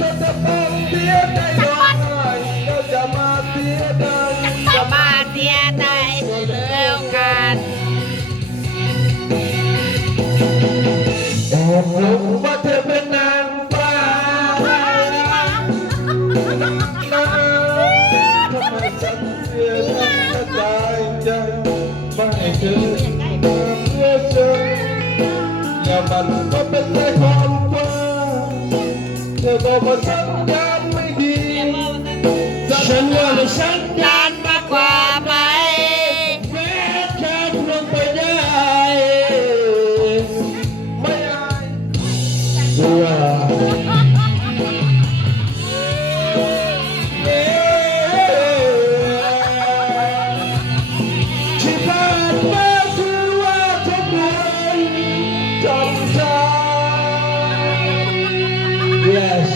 ถ้าจะต้องเสียใจร้องไห้ก็จะมาเสียใจ จะมาเสียใจเลิกกัน แอบหลงว่าเธอเป็นนางฟ้าทำไมฉันเสียใจใจไม่เธอเพื่อฉันอย่ามันก็เป็นแค่ความฝันเธอบอกว่าสัญญาณไม่ดีฉันว่าสัญญาณมากกว่าไหมแม้แค่ลงไปได้ไม่อายว่าที่ผ่านมาคือว่าทำไมจำใจ Yes